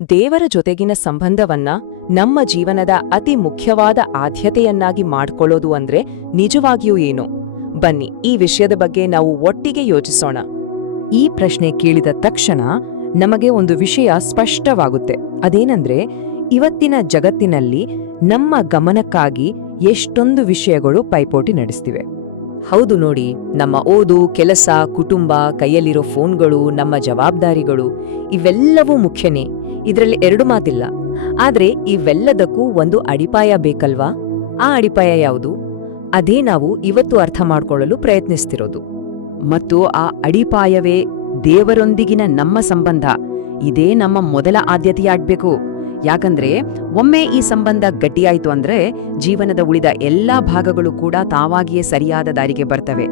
ದೇವರ ಜೊತೆಗಿನ ಸಂಬಂಧವನ್ನ ನಮ್ಮ ಜೀವನದ ಅತಿ ಮುಖ್ಯವಾದ ಆದ್ಯತೆಯನ್ನಾಗಿ ಮಾಡ್ಕೊಳ್ಳೋದು ಅಂದ್ರೆ ನಿಜವಾಗಿಯೂ ಏನು? ಬನ್ನಿ ಈ ವಿಷಯದ ಬಗ್ಗೆ ನಾವು ಒಟ್ಟಿಗೆ ಯೋಚಿಸೋಣ. ಈ ಪ್ರಶ್ನೆ ಕೇಳಿದ ತಕ್ಷಣ ನಮಗೆ ಒಂದು ವಿಷಯ ಸ್ಪಷ್ಟವಾಗುತ್ತೆ. ಅದೇನಂದ್ರೆ, ಇವತ್ತಿನ ಜಗತ್ತಿನಲ್ಲಿ ನಮ್ಮ ಗಮನಕ್ಕಾಗಿ ಎಷ್ಟೊಂದು ವಿಷಯಗಳು ಪೈಪೋಟಿ ನಡೆಸ್ತಿವೆ. ಹೌದು ನೋಡಿ, ನಮ್ಮ ಓದು, ಕೆಲಸ, ಕುಟುಂಬ, ಕೈಯಲ್ಲಿರೋ ಫೋನ್ಗಳು, ನಮ್ಮ ಜವಾಬ್ದಾರಿಗಳು ಇವೆಲ್ಲವೂ ಮುಖ್ಯನೇ, ಇದರಲ್ಲಿ ಎರಡು ಮಾತಿಲ್ಲ. ಆದ್ರೆ ಇವೆಲ್ಲದಕ್ಕೂ ಒಂದು ಅಡಿಪಾಯ ಬೇಕಲ್ವಾ? ಆ ಅಡಿಪಾಯ ಯಾವುದು? ಅದೇ ನಾವು ಇವತ್ತು ಅರ್ಥ ಮಾಡ್ಕೊಳ್ಳಲು ಪ್ರಯತ್ನಿಸ್ತಿರೋದು. ಮತ್ತು ಆ ಅಡಿಪಾಯವೇ ದೇವರೊಂದಿಗಿನ ನಮ್ಮ ಸಂಬಂಧ. ಇದೇ ನಮ್ಮ ಮೊದಲ ಆದ್ಯತೆಯಾಗ್ಬೇಕು. ಯಾಕಂದ್ರೆ ಒಮ್ಮೆ ಈ ಸಂಬಂಧ ಗಟ್ಟಿಯಾಯ್ತು ಅಂದ್ರೆ ಜೀವನದ ಉಳಿದ ಎಲ್ಲಾ ಭಾಗಗಳು ಕೂಡ ತಾವಾಗಿಯೇ ಸರಿಯಾದ ದಾರಿಗೆ ಬರ್ತವೆ.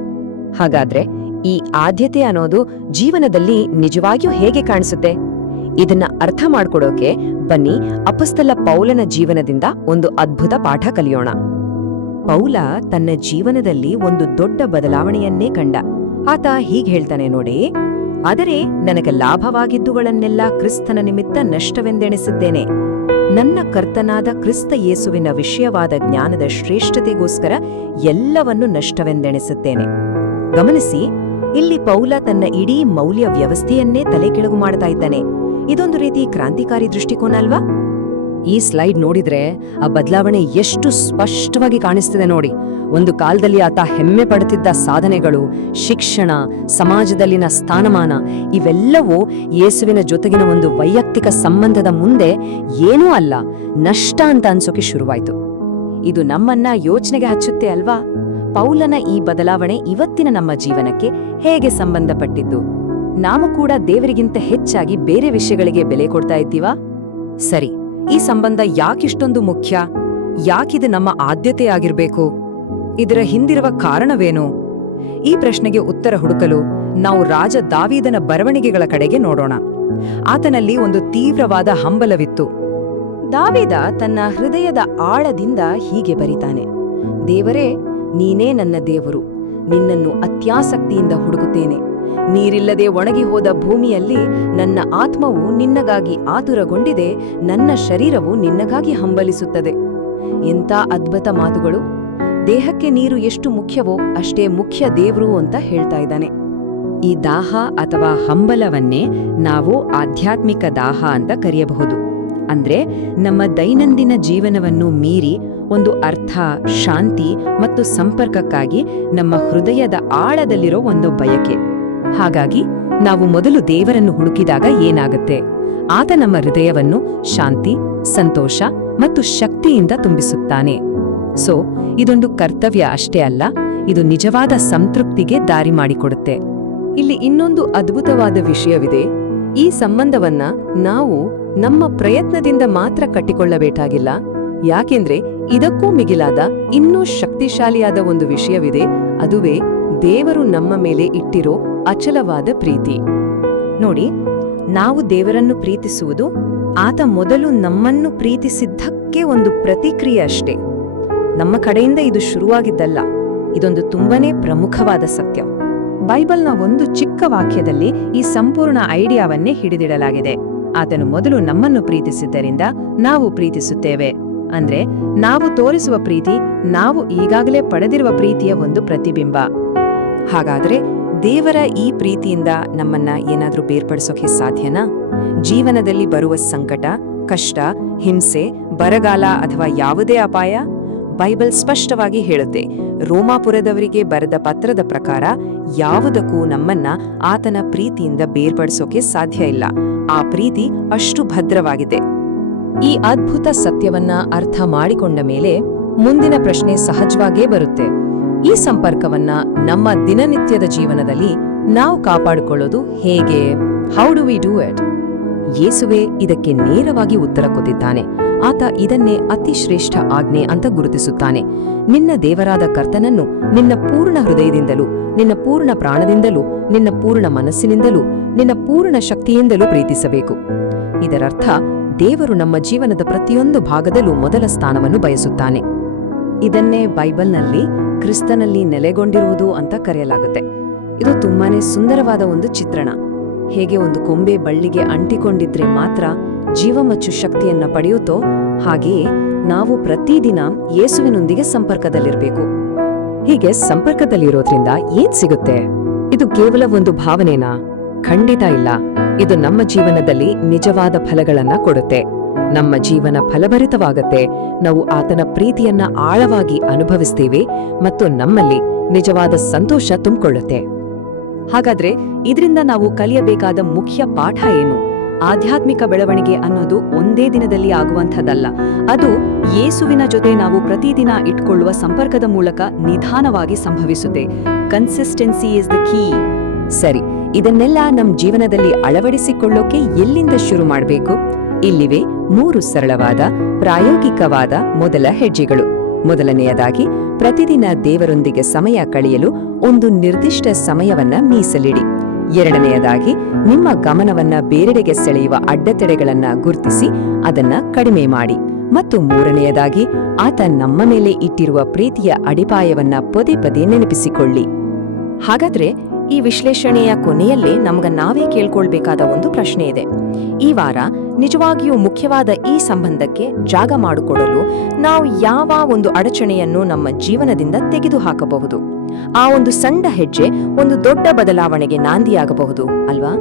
ಹಾಗಾದ್ರೆ ಈ ಆದ್ಯತೆ ಅನ್ನೋದು ಜೀವನದಲ್ಲಿ ನಿಜವಾಗಿಯೂ ಹೇಗೆ ಕಾಣಿಸುತ್ತೆ? ಇದನ್ನ ಅರ್ಥ ಮಾಡ್ಕೊಡೋಕೆ ಬನ್ನಿ ಅಪೊಸ್ತಲ ಪೌಲನ ಜೀವನದಿಂದ ಒಂದು ಅದ್ಭುತ ಪಾಠ ಕಲಿಯೋಣ. ಪೌಲ ತನ್ನ ಜೀವನದಲ್ಲಿ ಒಂದು ದೊಡ್ಡ ಬದಲಾವಣೆಯನ್ನೇ ಕಂಡ. ಆತ ಹೀಗೆ ಹೇಳ್ತಾನೆ ನೋಡಿ, ಆದರೆ ನನಗೆ ಲಾಭವಾಗಿದ್ದುಗಳನ್ನೆಲ್ಲ ಕ್ರಿಸ್ತನ ನಿಮಿತ್ತ ನಷ್ಟವೆಂದೆಣಿಸಿದ್ದೇನೆ. ನನ್ನ ಕರ್ತನಾದ ಕ್ರಿಸ್ತ ಯೇಸುವಿನ ವಿಷಯವಾದ ಜ್ಞಾನದ ಶ್ರೇಷ್ಠತೆಗೋಸ್ಕರ ಎಲ್ಲವನ್ನೂ ನಷ್ಟವೆಂದೆಣಿಸುತ್ತೇನೆ. ಗಮನಿಸಿ, ಇಲ್ಲಿ ಪೌಲ ತನ್ನ ಇಡೀ ಮೌಲ್ಯ ವ್ಯವಸ್ಥೆಯನ್ನೇ ತಲೆಕೆಳಗು ಮಾಡ್ತಾ ಇದ್ದಾನೆ. ಇದೊಂದು ರೀತಿ ಕ್ರಾಂತಿಕಾರಿ ದೃಷ್ಟಿಕೋನ ಅಲ್ವಾ? ಈ ಸ್ಲೈಡ್ ನೋಡಿದ್ರೆ ಆ ಬದಲಾವಣೆ ಎಷ್ಟು ಸ್ಪಷ್ಟವಾಗಿ ಕಾಣಿಸ್ತಿದೆ ನೋಡಿ. ಒಂದು ಕಾಲದಲ್ಲಿ ಆತ ಹೆಮ್ಮೆ ಪಡುತ್ತಿದ್ದ ಸಾಧನೆಗಳು, ಶಿಕ್ಷಣ, ಸಮಾಜದಲ್ಲಿನ ಸ್ಥಾನಮಾನ ಇವೆಲ್ಲವೂ ಯೇಸುವಿನ ಜೊತೆಗಿನ ಒಂದು ವೈಯಕ್ತಿಕ ಸಂಬಂಧದ ಮುಂದೆ ಏನೂ ಅಲ್ಲ, ನಷ್ಟ ಅಂತ ಅನ್ಸೋಕೆ ಶುರುವಾಯ್ತು. ಇದು ನಮ್ಮನ್ನ ಯೋಚನೆಗೆ ಹಚ್ಚುತ್ತೆ ಅಲ್ವಾ? ಪೌಲನ ಈ ಬದಲಾವಣೆ ಇವತ್ತಿನ ನಮ್ಮ ಜೀವನಕ್ಕೆ ಹೇಗೆ ಸಂಬಂಧಪಟ್ಟಿದ್ದು? ನಾವು ಕೂಡ ದೇವರಿಗಿಂತ ಹೆಚ್ಚಾಗಿ ಬೇರೆ ವಿಷಯಗಳಿಗೆ ಬೆಲೆ ಕೊಡ್ತಾ ಇದ್ದೀವಾ? ಸರಿ, ಈ ಸಂಬಂಧ ಯಾಕಿಷ್ಟೊಂದು ಮುಖ್ಯ? ಯಾಕಿದು ನಮ್ಮ ಆದ್ಯತೆ ಆಗಿರ್ಬೇಕು? ಇದರ ಹಿಂದಿರುವ ಕಾರಣವೇನು? ಈ ಪ್ರಶ್ನೆಗೆ ಉತ್ತರ ಹುಡುಕಲು ನಾವು ರಾಜ ದಾವೀದನ ಬರವಣಿಗೆಗಳ ಕಡೆಗೆ ನೋಡೋಣ. ಆತನಲ್ಲಿ ಒಂದು ತೀವ್ರವಾದ ಹಂಬಲವಿತ್ತು. ದಾವೀದ ತನ್ನ ಹೃದಯದ ಆಳದಿಂದ ಹೀಗೆ ಬರಿತಾನೆ, ದೇವರೇ, ನೀನೇ ನನ್ನ ದೇವರು, ನಿನ್ನನ್ನು ಅತ್ಯಾಸಕ್ತಿಯಿಂದ ಹುಡುಕುತ್ತೇನೆ. ನೀರಿಲ್ಲದೆ ಒಣಗಿ ಹೋದ ಭೂಮಿಯಲ್ಲಿ ನನ್ನ ಆತ್ಮವು ನಿನ್ನಗಾಗಿ ಆತುರಗೊಂಡಿದೆ, ನನ್ನ ಶರೀರವು ನಿನ್ನಗಾಗಿ ಹಂಬಲಿಸುತ್ತದೆ. ಎಂಥ ಅದ್ಭುತ ಮಾತುಗಳು! ದೇಹಕ್ಕೆ ನೀರು ಎಷ್ಟು ಮುಖ್ಯವೋ ಅಷ್ಟೇ ಮುಖ್ಯ ದೇವ್ರು ಅಂತ ಹೇಳ್ತಾ ಇದ್ದಾನೆ. ಈ ದಾಹ ಅಥವಾ ಹಂಬಲವನ್ನೇ ನಾವು ಆಧ್ಯಾತ್ಮಿಕ ದಾಹ ಅಂತ ಕರೆಯಬಹುದು. ಅಂದ್ರೆ ನಮ್ಮ ದೈನಂದಿನ ಜೀವನವನ್ನು ಮೀರಿ ಒಂದು ಅರ್ಥ, ಶಾಂತಿ ಮತ್ತು ಸಂಪರ್ಕಕ್ಕಾಗಿ ನಮ್ಮ ಹೃದಯದ ಆಳದಲ್ಲಿರೋ ಒಂದು ಬಯಕೆ. ಹಾಗಾಗಿ ನಾವು ಮೊದಲು ದೇವರನ್ನು ಹುಡುಕಿದಾಗ ಏನಾಗುತ್ತೆ? ಆತ ನಮ್ಮ ಹೃದಯವನ್ನು ಶಾಂತಿ, ಸಂತೋಷ ಮತ್ತು ಶಕ್ತಿಯಿಂದ ತುಂಬಿಸುತ್ತಾನೆ. ಸೊ ಇದೊಂದು ಕರ್ತವ್ಯ ಅಷ್ಟೇ ಅಲ್ಲ, ಇದು ನಿಜವಾದ ಸಂತೃಪ್ತಿಗೆ ದಾರಿ ಮಾಡಿಕೊಡುತ್ತೆ. ಇಲ್ಲಿ ಇನ್ನೊಂದು ಅದ್ಭುತವಾದ ವಿಷಯವಿದೆ. ಈ ಸಂಬಂಧವನ್ನ ನಾವು ನಮ್ಮ ಪ್ರಯತ್ನದಿಂದ ಮಾತ್ರ ಕಟ್ಟಿಕೊಳ್ಳಬೇಕಾಗಿಲ್ಲ. ಯಾಕೆಂದ್ರೆ ಇದಕ್ಕೂ ಮಿಗಿಲಾದ ಇನ್ನೂ ಶಕ್ತಿಶಾಲಿಯಾದ ಒಂದು ವಿಷಯವಿದೆ. ಅದುವೇ ದೇವರು ನಮ್ಮ ಮೇಲೆ ಇಟ್ಟಿರೋ ಅಚಲವಾದ ಪ್ರೀತಿ. ನೋಡಿ, ನಾವು ದೇವರನ್ನು ಪ್ರೀತಿಸುವುದು ಆತ ಮೊದಲು ನಮ್ಮನ್ನು ಪ್ರೀತಿಸಿದ್ದಕ್ಕೆ ಒಂದು ಪ್ರತಿಕ್ರಿಯೆ ಅಷ್ಟೇ. ನಮ್ಮ ಕಡೆಯಿಂದ ಇದು ಶುರುವಾಗಿದ್ದಲ್ಲ. ಇದೊಂದು ತುಂಬನೇ ಪ್ರಮುಖವಾದ ಸತ್ಯ. ಬೈಬಲ್ನ ಒಂದು ಚಿಕ್ಕ ವಾಕ್ಯದಲ್ಲಿ ಈ ಸಂಪೂರ್ಣ ಐಡಿಯಾವನ್ನೇ ಹಿಡಿದಿಡಲಾಗಿದೆ. ಆತನು ಮೊದಲು ನಮ್ಮನ್ನು ಪ್ರೀತಿಸಿದ್ದರಿಂದ ನಾವು ಪ್ರೀತಿಸುತ್ತೇವೆ. ಅಂದ್ರೆ ನಾವು ತೋರಿಸುವ ಪ್ರೀತಿ ನಾವು ಈಗಾಗಲೇ ಪಡೆದಿರುವ ಪ್ರೀತಿಯ ಒಂದು ಪ್ರತಿಬಿಂಬ. ಹಾಗಾದ್ರೆ ದೇವರ ಈ ಪ್ರೀತಿಯಿಂದ ನಮ್ಮನ್ನ ಏನಾದ್ರೂ ಬೇರ್ಪಡಿಸೋಕೆ ಸಾಧ್ಯನಾ? ಜೀವನದಲ್ಲಿ ಬರುವ ಸಂಕಟ, ಕಷ್ಟ, ಹಿಂಸೆ, ಬರಗಾಲ ಅಥವಾ ಯಾವುದೇ ಅಪಾಯ? ಬೈಬಲ್ ಸ್ಪಷ್ಟವಾಗಿ ಹೇಳುತ್ತೆ. ರೋಮಾಪುರದವರಿಗೆ ಬರೆದ ಪತ್ರದ ಪ್ರಕಾರ ಯಾವುದಕ್ಕೂ ನಮ್ಮನ್ನ ಆತನ ಪ್ರೀತಿಯಿಂದ ಬೇರ್ಪಡಿಸೋಕೆ ಸಾಧ್ಯ ಇಲ್ಲ. ಆ ಪ್ರೀತಿ ಅಷ್ಟು ಭದ್ರವಾಗಿದೆ. ಈ ಅದ್ಭುತ ಸತ್ಯವನ್ನ ಅರ್ಥ ಮಾಡಿಕೊಂಡ ಮೇಲೆ ಮುಂದಿನ ಪ್ರಶ್ನೆ ಸಹಜವಾಗೇ ಬರುತ್ತೆ. ಈ ಸಂಪರ್ಕವನ್ನ ನಮ್ಮ ದಿನನಿತ್ಯದ ಜೀವನದಲ್ಲಿ ನಾವು ಕಾಪಾಡಿಕೊಳ್ಳೋದು ಹೇಗೆ? How do we do it? ಯೇಸುವೆ ಇದಕ್ಕೆ ನೇರವಾಗಿ ಉತ್ತರ ಕೊಟ್ಟಿದ್ದಾನೆ. ಆತ ಇದನ್ನೇ ಅತಿ ಶ್ರೇಷ್ಠ ಆಜ್ಞೆ ಅಂತ ಗುರುತಿಸುತ್ತಾನೆ. ನಿನ್ನ ದೇವರಾದ ಕರ್ತನನ್ನು ನಿನ್ನ ಪೂರ್ಣ ಹೃದಯದಿಂದಲೂ, ನಿನ್ನ ಪೂರ್ಣ ಪ್ರಾಣದಿಂದಲೂ, ನಿನ್ನ ಪೂರ್ಣ ಮನಸ್ಸಿನಿಂದಲೂ, ನಿನ್ನ ಪೂರ್ಣ ಶಕ್ತಿಯಿಂದಲೂ ಪ್ರೀತಿಸಬೇಕು. ಇದರರ್ಥ ದೇವರು ನಮ್ಮ ಜೀವನದ ಪ್ರತಿಯೊಂದು ಭಾಗದಲ್ಲೂ ಮೊದಲ ಸ್ಥಾನವನ್ನು ಬಯಸುತ್ತಾನೆ. ಇದನ್ನೇ ಬೈಬಲ್ನಲ್ಲಿ ಕ್ರಿಸ್ತನಲ್ಲಿ ನೆಲೆಗೊಂಡಿರುವುದು ಅಂತ ಕರೆಯಲಾಗುತ್ತೆ. ಇದು ತುಂಬಾನೇ ಸುಂದರವಾದ ಒಂದು ಚಿತ್ರಣ. ಹೇಗೆ ಒಂದು ಕೊಂಬೆ ಬಳ್ಳಿಗೆ ಅಂಟಿಕೊಂಡಿದ್ರೆ ಮಾತ್ರ ಜೀವ ಮತ್ತು ಶಕ್ತಿಯನ್ನ ಪಡೆಯುತ್ತೋ ಹಾಗೆಯೇ ನಾವು ಪ್ರತಿದಿನ ಯೇಸುವಿನೊಂದಿಗೆ ಸಂಪರ್ಕದಲ್ಲಿರಬೇಕು. ಹೀಗೆ ಸಂಪರ್ಕದಲ್ಲಿರೋದ್ರಿಂದ ಏನ್ ಸಿಗುತ್ತೆ? ಇದು ಕೇವಲ ಒಂದು ಭಾವನೆನಾ? ಖಂಡಿತ ಇಲ್ಲ. ಇದು ನಮ್ಮ ಜೀವನದಲ್ಲಿ ನಿಜವಾದ ಫಲಗಳನ್ನ ಕೊಡುತ್ತೆ. ನಮ್ಮ ಜೀವನ ಫಲಭರಿತವಾಗತ್ತೆ. ನಾವು ಆತನ ಪ್ರೀತಿಯನ್ನ ಆಳವಾಗಿ ಅನುಭವಿಸ್ತೀವಿ ಮತ್ತು ನಮ್ಮಲ್ಲಿ ನಿಜವಾದ ಸಂತೋಷ ತುಂಬಿಕೊಳ್ಳುತ್ತೆ. ಹಾಗಾದ್ರೆ ಇದರಿಂದ ನಾವು ಕಲಿಯಬೇಕಾದ ಮುಖ್ಯ ಪಾಠ ಏನು? ಆಧ್ಯಾತ್ಮಿಕ ಬೆಳವಣಿಗೆ ಅನ್ನೋದು ಒಂದೇ ದಿನದಲ್ಲಿ ಆಗುವಂಥದ್ದಲ್ಲ. ಅದು ಯೇಸುವಿನ ಜೊತೆ ನಾವು ಪ್ರತಿದಿನ ಇಟ್ಕೊಳ್ಳುವ ಸಂಪರ್ಕದ ಮೂಲಕ ನಿಧಾನವಾಗಿ ಸಂಭವಿಸುತ್ತೆ. Consistency is the key. ಸರಿ, ಇದನ್ನೆಲ್ಲ ನಮ್ಮ ಜೀವನದಲ್ಲಿ ಅಳವಡಿಸಿಕೊಳ್ಳೋಕೆ ಎಲ್ಲಿಂದ ಶುರು ಮಾಡಬೇಕು? ಇಲ್ಲಿವೆ 3 ಸರಳವಾದ, ಪ್ರಾಯೋಗಿಕವಾದ ಮೊದಲ ಹೆಜ್ಜೆಗಳು. ಮೊದಲನೆಯದಾಗಿ, ಪ್ರತಿದಿನ ದೇವರೊಂದಿಗೆ ಸಮಯ ಕಳೆಯಲು ಒಂದು ನಿರ್ದಿಷ್ಟ ಸಮಯವನ್ನ ಮೀಸಲಿಡಿ. ಎರಡನೆಯದಾಗಿ, ನಿಮ್ಮ ಗಮನವನ್ನ ಬೇರೆಡೆಗೆ ಸೆಳೆಯುವ ಅಡ್ಡತಡೆಗಳನ್ನ ಗುರುತಿಸಿ ಅದನ್ನ ಕಡಿಮೆ ಮಾಡಿ. ಮತ್ತು ಮೂರನೆಯದಾಗಿ, ಆತ ನಮ್ಮ ಮೇಲೆ ಇಟ್ಟಿರುವ ಪ್ರೀತಿಯ ಅಡಿಪಾಯವನ್ನ ಪದೇ ಪದೇ ನೆನಪಿಸಿಕೊಳ್ಳಿ. ಹಾಗಾದ್ರೆ ಈ ವಿಶ್ಲೇಷಣೆಯ ಕೊನೆಯಲ್ಲೇ ನಮ್ಗ ನಾವೇ ಕೇಳ್ಕೊಳ್ಬೇಕಾದ ಒಂದು ಪ್ರಶ್ನೆ ಇದೆ. ಈ ವಾರ ನಿಜವಾಗಿಯೂ ಮುಖ್ಯವಾದ ಈ ಸಂಬಂಧಕ್ಕೆ ಜಾಗ ಮಾಡಿಕೊಡಲು ನಾವು ಯಾವ ಒಂದು ಅಡಚಣೆಯನ್ನು ನಮ್ಮ ಜೀವನದಿಂದ ತೆಗೆದುಹಾಕಬಹುದು? ಆ ಒಂದು ಸಣ್ಣ ಹೆಜ್ಜೆ ಒಂದು ದೊಡ್ಡ ಬದಲಾವಣೆಗೆ ನಾಂದಿಯಾಗಬಹುದು ಅಲ್ವಾ?